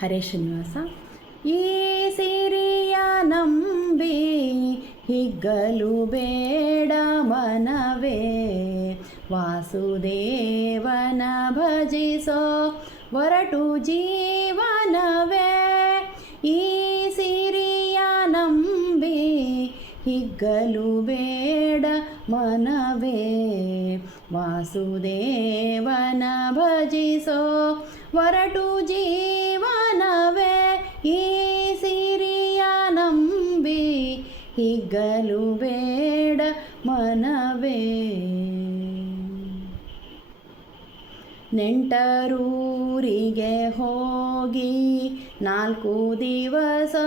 ಹರೇ ಶ್ರೀನಿವಾಸ. ಈ ಸಿರಿಯ ನಂಬಿ ಹಿಗ್ಗಲು ಬೇಡ ಮನವೇ, ವಾಸುದೇವನ ಭಜಿಸೋ ಹೊರಟು ಜೀವನವೇ. ಈ ಸಿರಿಯ ನಂಬಿ ಹಿಗ್ಗಲು ಬೇಡ ಮನವೇ, ವಾಸುದೇವನ ಭಜಿಸೋ ಹೊರಟು ಜೀವನವೇ. ಈ ಸಿರಿಯ ನಂಬಿ ಹಿಗ್ಗಲು ಬೇಡ ಮನವೇ. ನೆಂಟರೂರಿಗೆ ಹೋಗಿ 4 ದಿವಸವಿದ್ದರೆ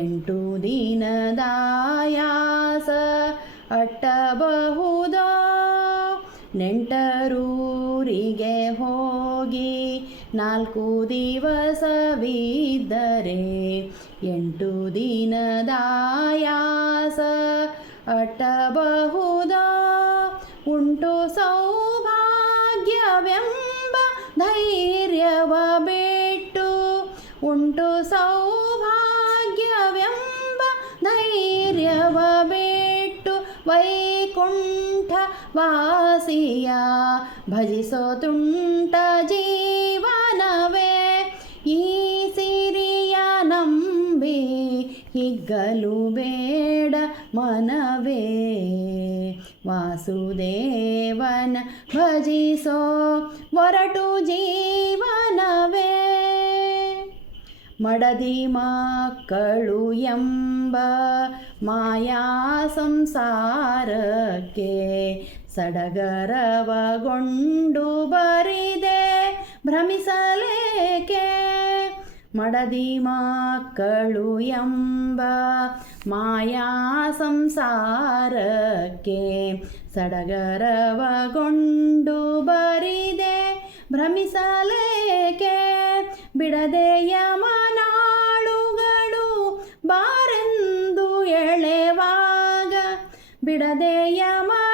8 ದಿನದಾಯಾಸ ಅಟ್ಟಬಹುದೋ. ನೆಂಟರೂರಿಗೆ ಹೋಗಿ 4 ದಿವಸವಿದ್ದರೆ 8 ದಿನದಾಯಾಸ ಅಟ್ಟಬಹುದೋ. ಉಂಟು ಸೌಭಾಗ್ಯವೆಂಬ ಧೈರ್ಯವ ಬಿಟ್ಟು, ಉಂಟು ಸೌಭಾಗ್ಯವೆಂಬ ಧೈರ್ಯವ ಬಿಟ್ಟು, ವೈಕುಂಠ ವಾಸಿಯ ಭಜಿಸೋ ತುಂಟ ಜೀವನವೇ. ಈ ಸಿರಿಯ ನಂಬಿ ಹಿಗ್ಗಲು ಬೇಡ ಮನವೇ, ವಾಸುದೇವನ ಭಜಿಸೋ ಹೊರಟು ಜೀವನವೇ. ಮಡದಿ ಮಕ್ಕಳು ಎಂಬ ಮಾಯಾ ಸಂಸಾರಕ್ಕೆ ಸಡಗರವಗೊಂಡು ಬರಿದೆ ಭ್ರಮಿಸಲೇಕೆ. ಮಡದಿ ಮಕ್ಕಳು ಎಂಬ ಮಾಯಾ ಸಂಸಾರಕ್ಕೆ ಸಡಗರವಗೊಂಡು ಬರಿದೆ ಭ್ರಮಿಸಲೇಕೆ. ಬಿಡದೆ ಯಮನಾಳುಗಳು ಬಾರೆಂದು ಎಳೆವಾಗ, ಬಿಡದೆ ಯಮನಾಳುಗಳು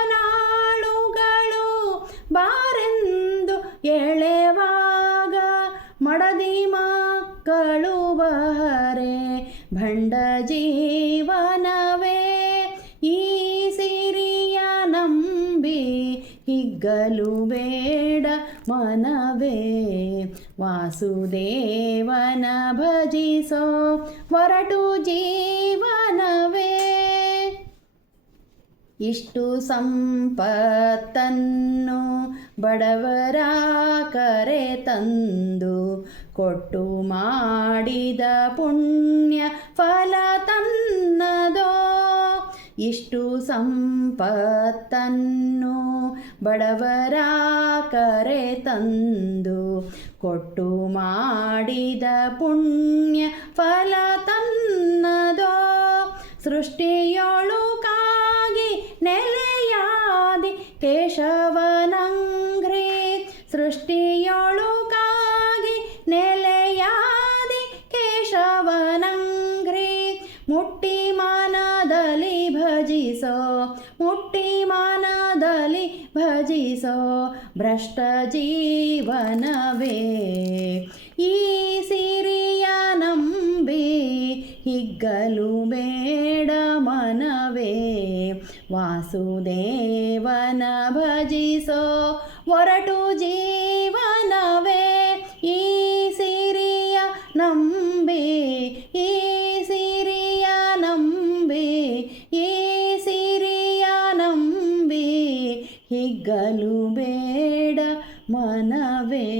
ಬಾರೆಂದು ಎಳೆವಾಗ, ಮಡದಿ ಮಕ್ಕಳು ಬಹರೆ ಭಂಡ ಜೀವನವೇ. ಈ ಸಿರಿಯ ನಂಬಿ ಹಿಗ್ಗಲು ಬೇಡ ಮನವೇ, ವಾಸುದೇವನ ಭಜಿಸೋ ಹೊರಟು ಜೀವನವೇ. ಇಷ್ಟು ಸಂಪತ್ತನ್ನು ಬಡವರ ಕರೆ ತಂದು ಕೊಟ್ಟು ಮಾಡಿದ ಪುಣ್ಯ ಫಲ ತನ್ನದೋ. ಇಷ್ಟು ಸಂಪತ್ತನ್ನು ಬಡವರ ಕರೆ ತಂದು ಕೊಟ್ಟು ಮಾಡಿದ ಪುಣ್ಯ ಫಲ ತನ್ನದೋ. ಸೃಷ್ಟಿಯೊಳು ಕಾಗಿ ನೆಲೆಯಾದಿ ಕೇಶವನಂಘ್ರಿ, ಸೃಷ್ಟಿಯೊಳು ಕಾಗಿ ನೆಲೆಯಾದಿ ಕೇಶವನಂಘ್ರಿ. ಮುಟ್ಟಿ ಮನದಲ್ಲಿ ಭಜಿಸೋ, ಮುಟ್ಟಿ ಮನದಲ್ಲಿ ಭಜಿಸೋ ಭ್ರಷ್ಟ ಜೀವನವೇ. ಈ ಸಿರಿಯ ನಂಬಿ ಹಿಗ್ಗಲು ಬೇಡ ಮನವೇ, ವಾಸುದೇವನ ಭಜಿಸೋ ಹೊರಟು ಜೀವನವೇ. ಈ ಸಿರಿಯ ನಂಬಿ, ಈ ಸಿರಿಯ ನಂಬಿ, ಈ ಸಿರಿಯ ನಂಬಿ ಹಿಗ್ಗಲು ಬೇಡ ಮನವೇ.